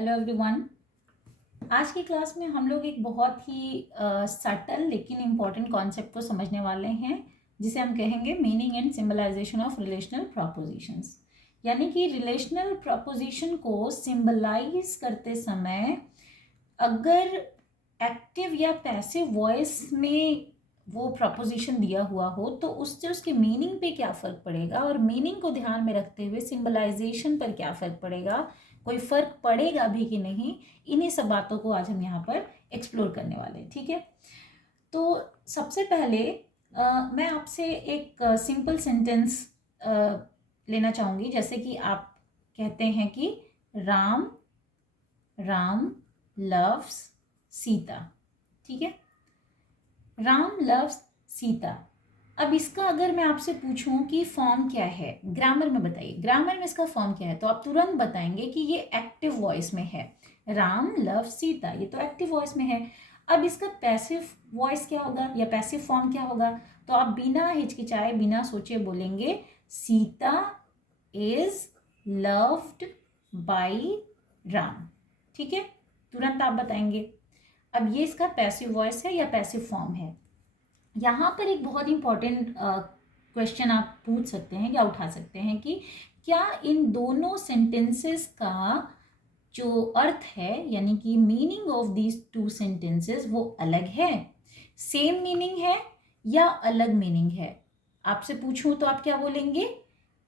Hello everyone. आज की class में हम लोग एक बहुत ही सटल लेकिन इम्पॉर्टेंट कॉन्सेप्ट को समझने वाले हैं, जिसे हम कहेंगे meaning and symbolization of relational propositions. यानी कि रिलेशनल प्रपोजिशन को सिंबलाइज करते समय अगर एक्टिव या पैसिव वॉइस में वो प्रपोजिशन दिया हुआ हो तो उससे उसके मीनिंग पे क्या फ़र्क पड़ेगा, और मीनिंग को ध्यान में रखते हुए सिंबलाइजेशन पर क्या फ़र्क पड़ेगा, कोई फ़र्क पड़ेगा भी कि नहीं, इन्हीं सब बातों को आज हम यहाँ पर एक्सप्लोर करने वाले हैं। ठीक है, तो सबसे पहले मैं आपसे एक सिंपल सेंटेंस लेना चाहूँगी। जैसे कि आप कहते हैं कि राम राम लव्स सीता। ठीक है, राम लव्स सीता। अब इसका अगर मैं आपसे पूछूं कि फॉर्म क्या है, ग्रामर में बताइए, ग्रामर में इसका फॉर्म क्या है, तो आप तुरंत बताएंगे कि ये एक्टिव वॉइस में है। राम लव्स सीता, ये तो एक्टिव वॉइस में है। अब इसका पैसिव वॉइस क्या होगा या पैसिव फॉर्म क्या होगा, तो आप बिना हिचकिचाए बिना सोचे बोलेंगे Sita is loved by Ram. ठीक है, तुरंत आप बताएंगे। अब ये इसका पैसिव वॉइस है या पैसिव फॉर्म है। यहाँ पर एक बहुत इंपॉर्टेंट क्वेश्चन आप पूछ सकते हैं या उठा सकते हैं कि क्या इन दोनों सेंटेंसेस का जो अर्थ है, यानी कि meaning of these two sentences, वो अलग है, सेम मीनिंग है या अलग मीनिंग है। आपसे पूछूं तो आप क्या बोलेंगे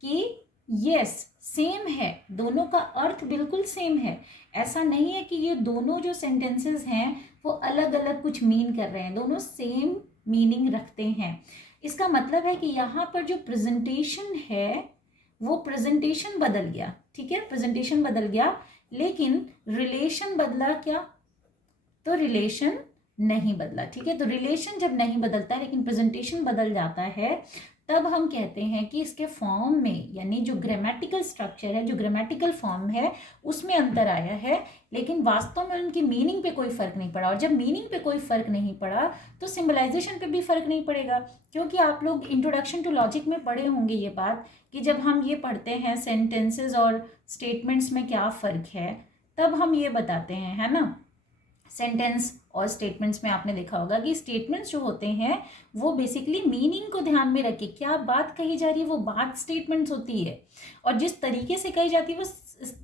कि यस सेम है, दोनों का अर्थ बिल्कुल सेम है। ऐसा नहीं है कि ये दोनों जो सेंटेंसेस हैं वो अलग अलग कुछ मीन कर रहे हैं, दोनों सेम मीनिंग रखते हैं। इसका मतलब है कि यहाँ पर जो प्रेजेंटेशन है वो प्रेजेंटेशन बदल गया। ठीक है, प्रेजेंटेशन बदल गया लेकिन रिलेशन बदला क्या, तो रिलेशन नहीं बदला। ठीक है, तो रिलेशन जब नहीं बदलता है लेकिन प्रेजेंटेशन बदल जाता है, तब हम कहते हैं कि इसके फॉर्म में, यानी जो ग्रामेटिकल स्ट्रक्चर है, जो ग्रामेटिकल फॉर्म है, उसमें अंतर आया है, लेकिन वास्तव में उनकी मीनिंग पे कोई फर्क नहीं पड़ा। और जब मीनिंग पे कोई फर्क नहीं पड़ा तो सिंबलाइजेशन पे भी फर्क नहीं पड़ेगा। क्योंकि आप लोग इंट्रोडक्शन टू लॉजिक में पढ़े होंगे ये बात, कि जब हम ये पढ़ते हैं सेंटेंसेस और स्टेटमेंट्स में क्या फ़र्क है, तब हम ये बताते हैं, है ना। सेंटेंस और स्टेटमेंट्स में आपने देखा होगा कि स्टेटमेंट्स जो होते हैं वो बेसिकली मीनिंग को ध्यान में रख के, क्या बात कही जा रही है वो बात स्टेटमेंट्स होती है, और जिस तरीके से कही जाती है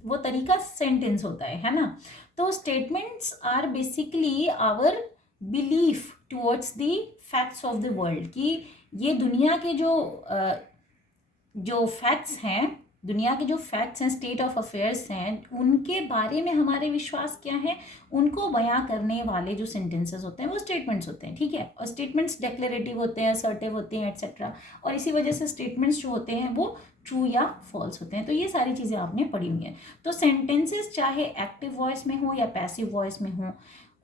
वो तरीका सेंटेंस होता है ना। तो statements are basically our belief towards the facts of the world, कि ये दुनिया के जो फैक्ट्स हैं, दुनिया के जो फैक्ट्स हैं, स्टेट ऑफ अफेयर्स हैं, उनके बारे में हमारे विश्वास क्या है, उनको बयां करने वाले जो सेंटेंसेस होते हैं वो स्टेटमेंट्स होते हैं। ठीक है, और स्टेटमेंट्स डिक्लेरेटिव होते हैं, असर्टिव होते हैं, एट्सेट्रा, और इसी वजह से स्टेटमेंट्स जो होते हैं वो ट्रू या फॉल्स होते हैं। तो ये सारी चीज़ें आपने पढ़ी हुई हैं। तो सेंटेंसेस चाहे एक्टिव वॉइस में हो या पैसिव वॉइस में हो,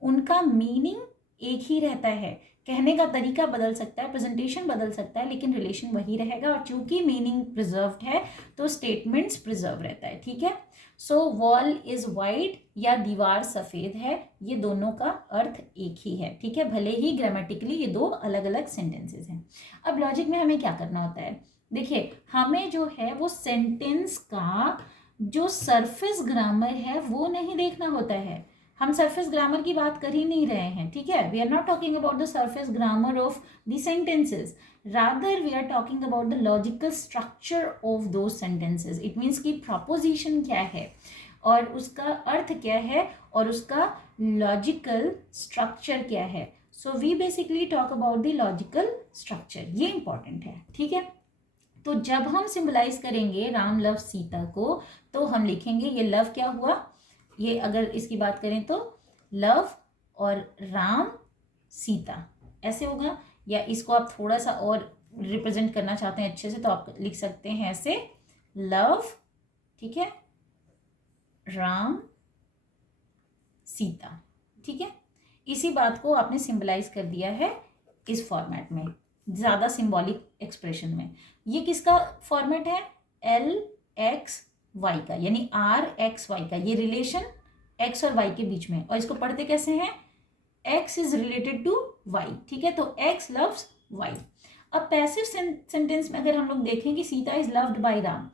उनका मीनिंग एक ही रहता है, कहने का तरीका बदल सकता है, प्रेजेंटेशन बदल सकता है, लेकिन रिलेशन वही रहेगा। और चूंकि मीनिंग प्रिजर्व्ड है तो स्टेटमेंट्स प्रिजर्व रहता है। ठीक है, सो वॉल इज वाइट या दीवार सफ़ेद है, ये दोनों का अर्थ एक ही है। ठीक है, भले ही ग्रामेटिकली ये दो अलग अलग सेंटेंसेस हैं। अब लॉजिक में हमें क्या करना होता है, देखिए, हमें जो है वो सेंटेंस का जो सरफेस ग्रामर है वो नहीं देखना होता है। हम सरफेस ग्रामर की बात कर ही नहीं रहे हैं। ठीक है, we are not talking about the surface grammar of the sentences, rather we are talking about the logical structure of those sentences. It means कि प्रपोजिशन क्या है और उसका अर्थ क्या है और उसका लॉजिकल स्ट्रक्चर क्या है। So we basically talk about the logical structure, ये इंपॉर्टेंट है। ठीक है, तो जब हम सिंबलाइज करेंगे राम लव सीता को, तो हम लिखेंगे ये लव क्या हुआ, ये अगर इसकी बात करें तो लव और राम सीता ऐसे होगा। या इसको आप थोड़ा सा और रिप्रेजेंट करना चाहते हैं अच्छे से तो आप लिख सकते हैं ऐसे, लव, ठीक है, राम सीता। ठीक है, इसी बात को आपने सिंबलाइज कर दिया है इस फॉर्मेट में, ज़्यादा सिंबॉलिक एक्सप्रेशन में। ये किसका फॉर्मेट है, LXY का, यानी RXY का, ये रिलेशन X और Y के बीच में। और इसको पढ़ते कैसे हैं, X is related to Y। ठीक है, तो X लव्स Y। अब पैसिव सेंटेंस में अगर हम लोग देखें कि Sita is loved by Ram,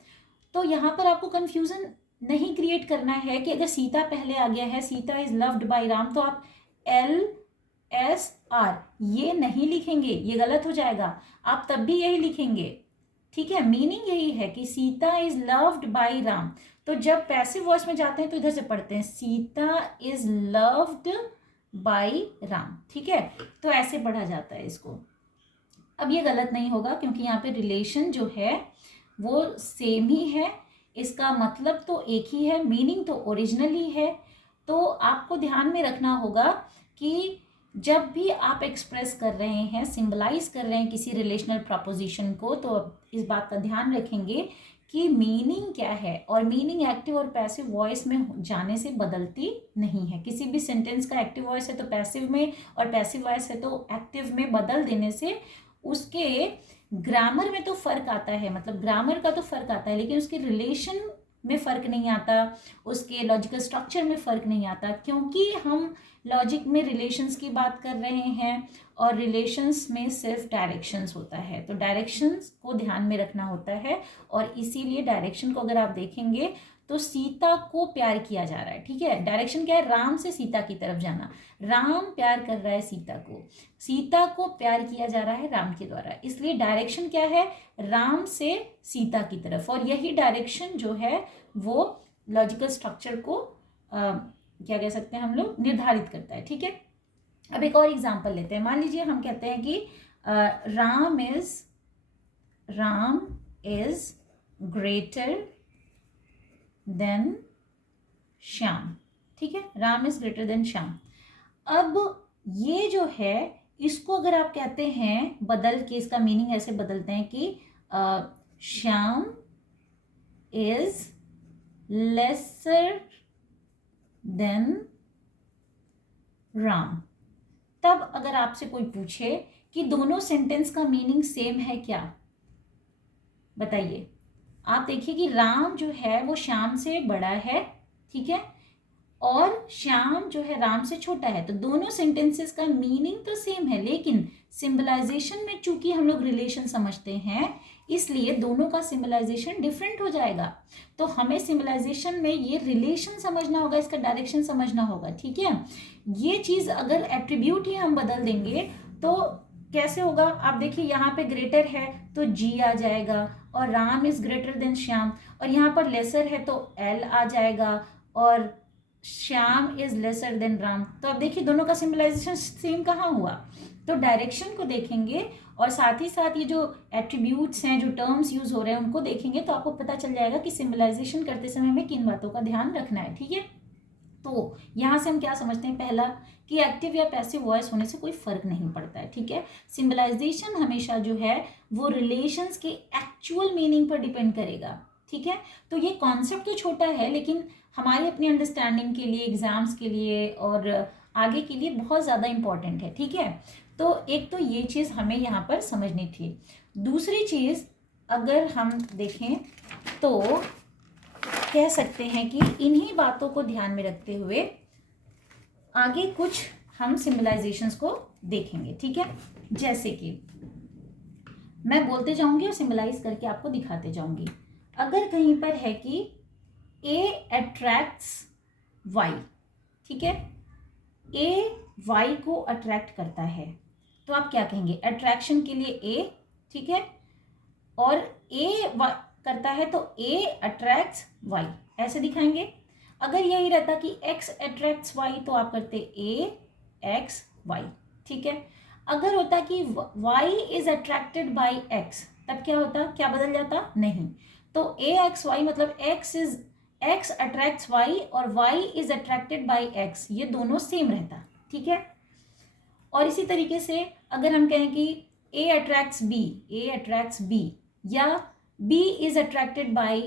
तो यहाँ पर आपको कंफ्यूजन नहीं क्रिएट करना है कि अगर सीता पहले आ गया है, Sita is loved by Ram, तो आप LSR ये नहीं लिखेंगे, ये गलत हो जाएगा। आप तब भी यही लिखेंगे, ठीक है। मीनिंग यही है कि Sita is loved by Ram. तो जब पैसिव वॉइस में जाते हैं तो इधर से पढ़ते हैं Sita is loved by Ram, ठीक है। तो ऐसे पढ़ा जाता है इसको। अब ये गलत नहीं होगा क्योंकि यहाँ पे रिलेशन जो है वो सेम ही है, इसका मतलब तो एक ही है, मीनिंग तो ओरिजिनल ही है। तो आपको ध्यान में रखना होगा कि जब भी आप एक्सप्रेस कर रहे हैं, सिंबलाइज कर रहे हैं किसी रिलेशनल प्रपोजिशन को, तो इस बात का ध्यान रखेंगे कि मीनिंग क्या है, और मीनिंग एक्टिव और पैसिव वॉइस में जाने से बदलती नहीं है। किसी भी सेंटेंस का एक्टिव वॉइस है तो पैसिव में, और पैसिव वॉइस है तो एक्टिव में बदल देने से उसके ग्रामर में तो फर्क आता है, मतलब ग्रामर का तो फर्क आता है, लेकिन उसके रिलेशन में फ़र्क नहीं आता, उसके लॉजिकल स्ट्रक्चर में फ़र्क नहीं आता, क्योंकि हम लॉजिक में रिलेशंस की बात कर रहे हैं और रिलेशंस में सिर्फ डायरेक्शंस होता है। तो डायरेक्शंस को ध्यान में रखना होता है, और इसीलिए डायरेक्शन को अगर आप देखेंगे तो सीता को प्यार किया जा रहा है, ठीक है। डायरेक्शन क्या है? राम से सीता की तरफ जाना। राम प्यार कर रहा है सीता को, सीता को प्यार किया जा रहा है राम के द्वारा, इसलिए डायरेक्शन क्या है? राम से सीता की तरफ। और यही डायरेक्शन जो है वो लॉजिकल स्ट्रक्चर को क्या कह सकते हैं हम लोग, निर्धारित करता है, ठीक है। अब एक और एग्जांपल लेते हैं। मान लीजिए हम कहते हैं कि Ram is greater than Shyam, ठीक है। Ram is greater than Shyam. अब ये जो है, इसको अगर आप कहते हैं बदल के, इसका मीनिंग ऐसे बदलते हैं कि Shyam is lesser than Ram. तब अगर आपसे कोई पूछे कि दोनों सेंटेंस का मीनिंग सेम है क्या, बताइए। आप देखिए कि राम जो है वो श्याम से बड़ा है, ठीक है, और श्याम जो है राम से छोटा है। तो दोनों सेंटेंसेस का मीनिंग तो सेम है, लेकिन सिंबलाइजेशन में चूंकि हम लोग रिलेशन समझते हैं, इसलिए दोनों का सिंबलाइजेशन डिफरेंट हो जाएगा। तो हमें सिंबलाइजेशन में ये रिलेशन समझना होगा, इसका डायरेक्शन समझना होगा, ठीक है। ये चीज़ अगर एट्रीब्यूट ही हम बदल देंगे तो कैसे होगा? आप देखिए यहाँ पे ग्रेटर है तो G आ जाएगा, और Ram is greater than Shyam, और यहाँ पर लेसर है तो L आ जाएगा, और Shyam is lesser than Ram. तो अब देखिए दोनों का सिंबलाइजेशन सेम कहाँ हुआ? तो डायरेक्शन को देखेंगे और साथ ही साथ ये जो एट्रीब्यूट्स हैं, जो टर्म्स यूज हो रहे हैं, उनको देखेंगे तो आपको पता चल जाएगा कि सिंबलाइजेशन करते समय हमें किन बातों का ध्यान रखना है, ठीक है। तो यहाँ से हम क्या समझते हैं? पहला कि एक्टिव या पैसिव वॉइस होने से कोई फर्क नहीं पड़ता है, ठीक है। सिंबलाइजेशन हमेशा जो है वो रिलेशंस के एक्चुअल मीनिंग पर डिपेंड करेगा, ठीक है। तो ये कॉन्सेप्ट तो छोटा है, लेकिन हमारी अपनी अंडरस्टैंडिंग के लिए, एग्जाम्स के लिए और आगे के लिए बहुत ज़्यादा इंपॉर्टेंट है, ठीक है। तो एक तो ये चीज़ हमें यहाँ पर समझनी थी। दूसरी चीज़ अगर हम देखें तो कह सकते हैं कि इन्हीं बातों को ध्यान में रखते हुए आगे कुछ हम सिंबलाइजेशंस को देखेंगे, ठीक है। जैसे कि मैं बोलते जाऊंगी और सिंबलाइज करके आपको दिखाते जाऊंगी। अगर कहीं पर है कि A अट्रैक्ट्स Y, ठीक है, A Y को अट्रैक्ट करता है, तो आप क्या कहेंगे? अट्रैक्शन के लिए A, ठीक है, और A करता है तो A अट्रैक्ट्स Y, ऐसे दिखाएंगे। अगर यही रहता कि X अट्रैक्ट्स Y तो आप करते A X Y, ठीक है। अगर होता कि Y is attracted bye X, तब क्या होता? क्या बदल जाता? नहीं। तो A X Y मतलब X अट्रैक्ट्स Y और Y is attracted bye X, ये दोनों सेम रहता, ठीक है। और इसी तरीके से अगर हम कहें कि A अट्रैक्ट्स B या B is attracted bye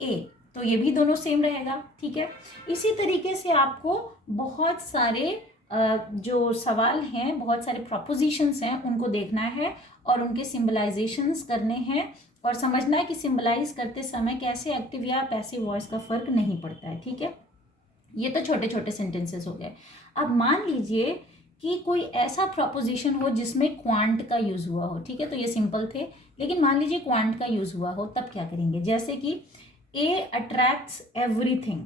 A, तो ये भी दोनों सेम रहेगा, ठीक है। इसी तरीके से आपको बहुत सारे जो सवाल हैं, बहुत सारे प्रपोजिशंस हैं, उनको देखना है और उनके सिंबलाइजेशंस करने हैं और समझना है कि सिंबलाइज करते समय कैसे एक्टिव या पैसिव वॉइस का फर्क नहीं पड़ता है, ठीक है। ये तो छोटे छोटे सेंटेंसेस हो गए। अब मान लीजिए कि कोई ऐसा प्रपोजिशन हो जिसमें क्वांट का यूज हुआ हो, ठीक है, तो ये सिंपल थे, लेकिन मान लीजिए क्वांट का यूज हुआ हो, तब क्या करेंगे? जैसे कि ए अट्रैक्ट्स एवरीथिंग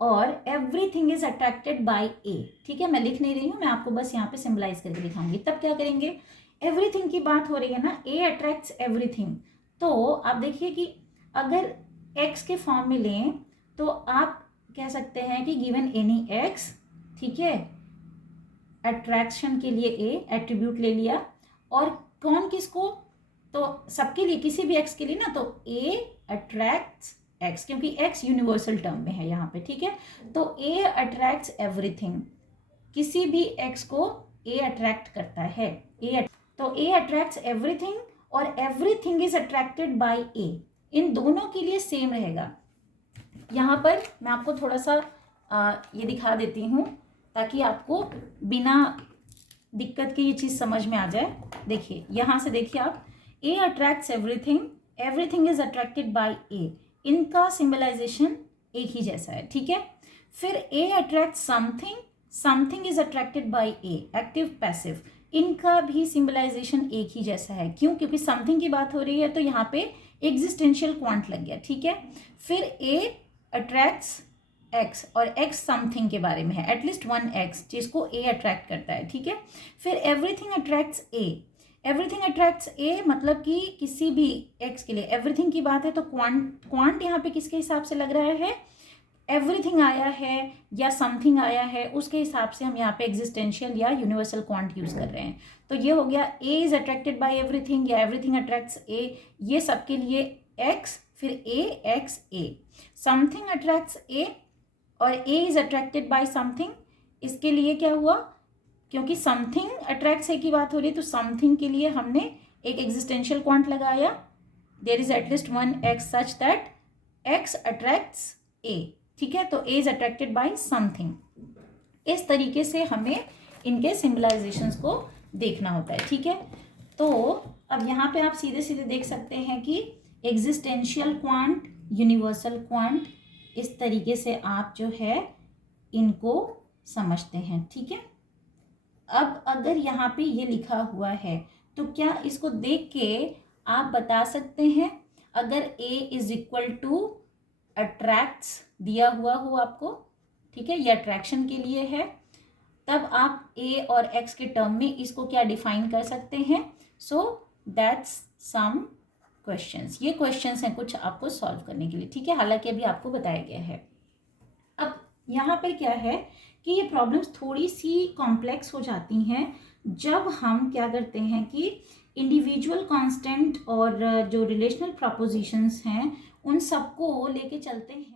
और एवरीथिंग इज अट्रैक्टेड बाय ए। ठीक है, मैं लिख नहीं रही हूँ, मैं आपको बस यहाँ पे सिंबलाइज करके दिखाऊंगी। तब क्या करेंगे, एवरीथिंग की बात हो रही है ना, ए अट्रैक्ट्स एवरीथिंग, तो आप देखिए कि अगर एक्स के फॉर्म में लें तो आप कह सकते हैं कि गिवन एनी एक्स, ठीक है, अट्रैक्शन के लिए ए एट्रीब्यूट ले लिया, और कौन किसको, तो सबके लिए, किसी भी एक्स के लिए ना, तो ए अट्रैक्ट्स एक्स, क्योंकि एक्स यूनिवर्सल टर्म में है यहाँ पे। ठीक है, तो ए अट्रैक्ट्स एवरीथिंग, किसी भी एक्स को ए अट्रैक्ट करता है। तो ए अट्रैक्ट्स एवरीथिंग और एवरीथिंग इज अट्रैक्टेड बाय ए, इन दोनों के लिए सेम रहेगा। यहाँ पर मैं आपको थोड़ा सा ये दिखा देती हूँ ताकि आपको बिना दिक्कत के ये चीज़ समझ में आ जाए। देखिए यहाँ से देखिए आप, A attracts everything, everything is attracted by A, इनका सिंबलाइजेशन एक ही जैसा है। ठीक है, फिर A attract something, something is attracted by A, active passive, इनका भी सिंबलाइजेशन एक ही जैसा है। क्यों, क्योंकि समथिंग की बात हो रही है तो यहाँ पे एग्जिस्टेंशियल क्वांट लग गया। ठीक है, फिर ए अट्रैक्ट्स एक्स, और एक्स समथिंग के बारे में है, एटलीस्ट वन एक्स जिसको ए अट्रैक्ट करता है। ठीक है, फिर एवरीथिंग अट्रैक्ट्स ए, एवरीथिंग अट्रैक्ट्स ए मतलब कि किसी भी एक्स के लिए, एवरीथिंग की बात है तो क्वांट यहाँ पे किसके हिसाब से लग रहा है, एवरीथिंग आया है या समथिंग आया है, उसके हिसाब से हम यहाँ पे एग्जिस्टेंशियल या यूनिवर्सल क्वांट यूज कर रहे हैं। तो ये हो गया ए इज अट्रैक्टेड बाय एवरीथिंग या एवरीथिंग अट्रैक्ट्स ए, ये सबके लिए एक्स, फिर ए एक्स ए, समथिंग अट्रैक्ट्स ए और ए इज अट्रैक्टेड बाय समथिंग, इसके लिए क्या हुआ, क्योंकि समथिंग अट्रैक्ट्स ए की बात हो रही है तो समथिंग के लिए हमने एक एग्जिस्टेंशियल क्वांट लगाया, there is at least one x such that x attracts A. ठीक है, तो A is attracted by something. इस तरीके से हमें इनके सिंबलाइजेशंस को देखना होता है। ठीक है, तो अब यहाँ पे आप सीधे सीधे देख सकते हैं कि एग्जिस्टेंशियल क्वांट, यूनिवर्सल क्वांट, इस तरीके से आप जो है इनको समझते हैं। ठीक है, अब अगर यहाँ पे ये लिखा हुआ है तो क्या इसको देख के आप बता सकते हैं, अगर ए इज इक्वल टू अट्रैक्ट्स दिया हुआ हो आपको, ठीक है, ये अट्रैक्शन के लिए है, तब आप ए और एक्स के टर्म में इसको क्या डिफाइन कर सकते हैं। सो दैट्स सम क्वेश्चंस, ये क्वेश्चंस हैं कुछ आपको सॉल्व करने के लिए। ठीक है, हालांकि अभी आपको बताया गया है। अब यहाँ पर क्या है कि ये प्रॉब्लम्स थोड़ी सी कॉम्प्लेक्स हो जाती हैं जब हम क्या करते हैं कि इंडिविजुअल कांस्टेंट और जो रिलेशनल प्रोपोजिशंस हैं उन सबको लेके चलते हैं।